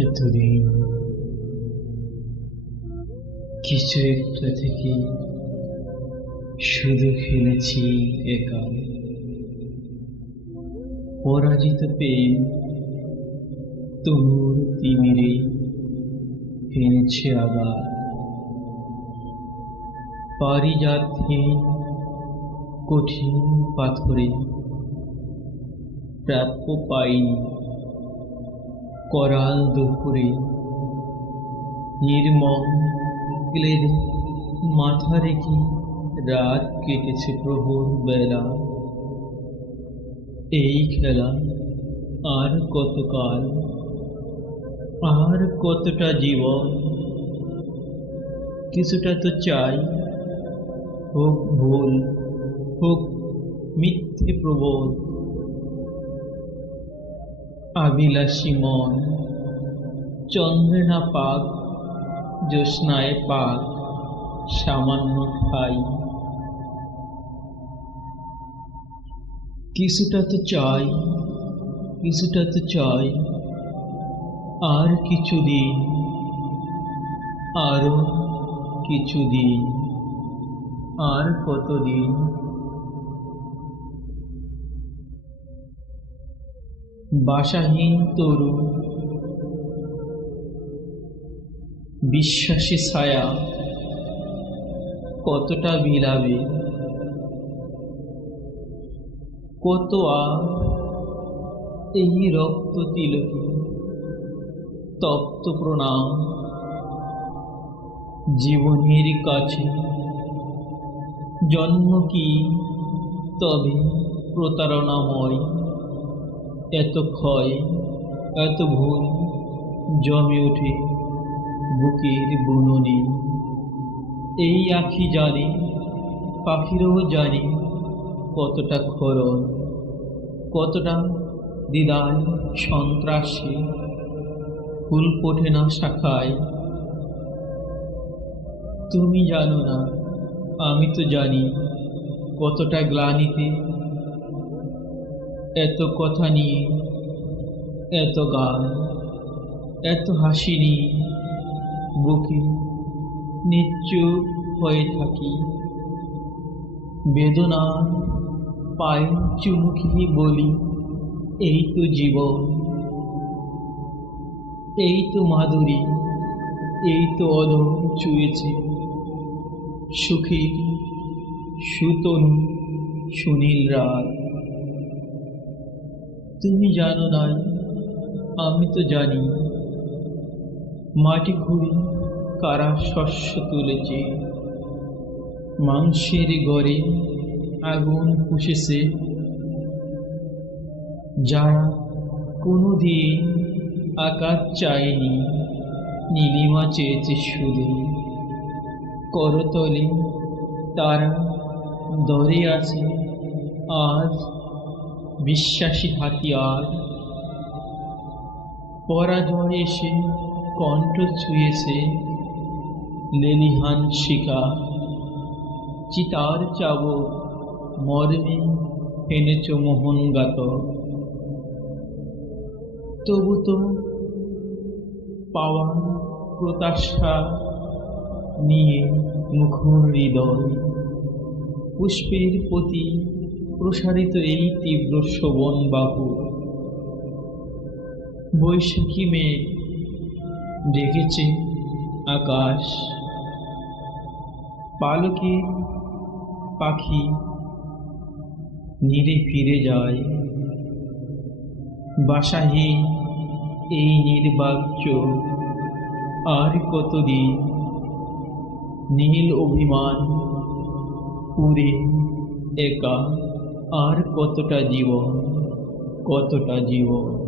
এতদিন কিছু একটা থেকে শুধু খেলেছি একা। পরাজিত প্রেম তুমুর তিমিরে এনেছে আবার। পারিজাতহীন, কঠিন পাথরে প্রাপ্য পাইনি করাল দুপুরে নির্মম ক্লেদে মাথা রেখে রাত কেটেছে প্রহর বেলা এই খেলা আর কতকাল আর কতটা জীবন কিছুটা তো চাই হোক ভুল হোক মিথ্যে প্রবোধ আবিলাসী মন চন্দ্রে না পাক, জ্যোৎস্নায় পাক, সামান্য ঠাই কিছুটা তো চাই, কিছুটা তো চাই, আর কিছুদিন আরও কিছুদিন আর কতদিন? বাসাহীন তরুণ বিশ্বাসী ছায়া কতটা বিলাবে। কত আর এই রক্ত তিলকে তপ্ত প্রণাম। জীবনের কাছে জন্ম কি তবে প্রতারণাময়। এত ক্ষয়, এত ভুল জমে ওঠে বুকের বুননে। এই আখি জানে, পাখিরও জানে কতটা খরণ কতটা দ্বিধায় সন্ত্রাসী। ফুল ফোটে না শাখায়। তুমি জানো না, আমি তো জানি কতটা গ্লানিতে এত কথা নিয়ে, এত গান, এত হাসি নিয়ে বুকে নিশ্চুপ হয়ে থাকি। বেদনার পায়ে চুমুকি বলি, এই তো জীবন, এই তো মাধুরী, এই তো অধম চুয়েছে সুখী সুতনু সুনীল রাত তুমি জানো নাই আমি তো জানি। মাটি খুঁড়ি কারা শস্য তুলেছে। মাংসের গড়ে আগুন পুষেছে। যারা কোনো দিন আকার চায়নি, নীলিমা চেয়েছে শুধু। করতলে তারা দরে আছে, আজ বিশ্বাসী হাতিয়ার পরাজয় এসে কণ্ঠ ছুঁয়েছে লেলিহান শিকা চিতার চাবক মর্মে এনেছ মোহনগাত। তবু তো পাওয়া প্রত্যাশা নিয়ে মুখর হৃদয় পুষ্পের প্রতি প্রসারিত এই তীব্র শোভন বাহু। বৈশাখী মেয়ে ডেকেছে আকাশ। পালকের পাখি নিরে ফিরে যায়। বাসাহীন এই নির্বাচ্য আর কতদিন নীল অভিমান পুরে একা। আর কতটা জীবন কতটা জীবন?